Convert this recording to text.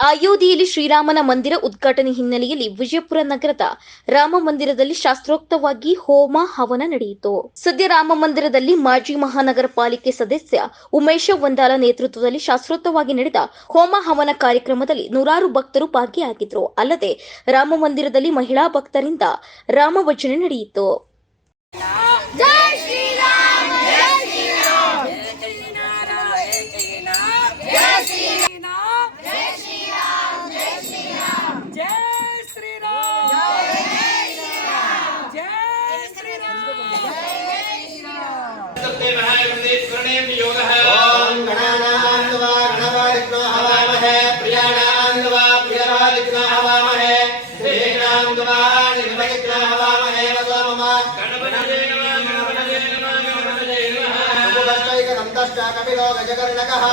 ಅಯೋಧ್ಯೆಯಲ್ಲಿ ಶ್ರೀರಾಮನ ಮಂದಿರ ಉದ್ಘಾಟನೆ ಹಿನ್ನೆಲೆಯಲ್ಲಿ ವಿಜಯಪುರ ನಗರದ ರಾಮ ಮಂದಿರದಲ್ಲಿ ಶಾಸ್ತ್ರೋಕ್ತವಾಗಿ ಹೋಮ ಹವನ ನಡೆಯಿತು. ಸದ್ಯ ರಾಮ ಮಂದಿರದಲ್ಲಿ ಮಾಜಿ ಮಹಾನಗರ ಪಾಲಿಕೆ ಸದಸ್ಯ ಉಮೇಶ ವಂದಾಲ ನೇತೃತ್ವದಲ್ಲಿ ಶಾಸ್ತ್ರೋಕ್ತವಾಗಿ ನಡೆದ ಹೋಮ ಹವನ ಕಾರ್ಯಕ್ರಮದಲ್ಲಿ ನೂರಾರು ಭಕ್ತರು ಭಾಗಿಯಾಗಿದ್ದರು. ಅಲ್ಲದೆ ರಾಮ ಮಂದಿರದಲ್ಲಿ ಮಹಿಳಾ ಭಕ್ತರಿಂದ ರಾಮ ಭಜನೆ ನಡೆಯಿತು. कपिलो गजकर्णकः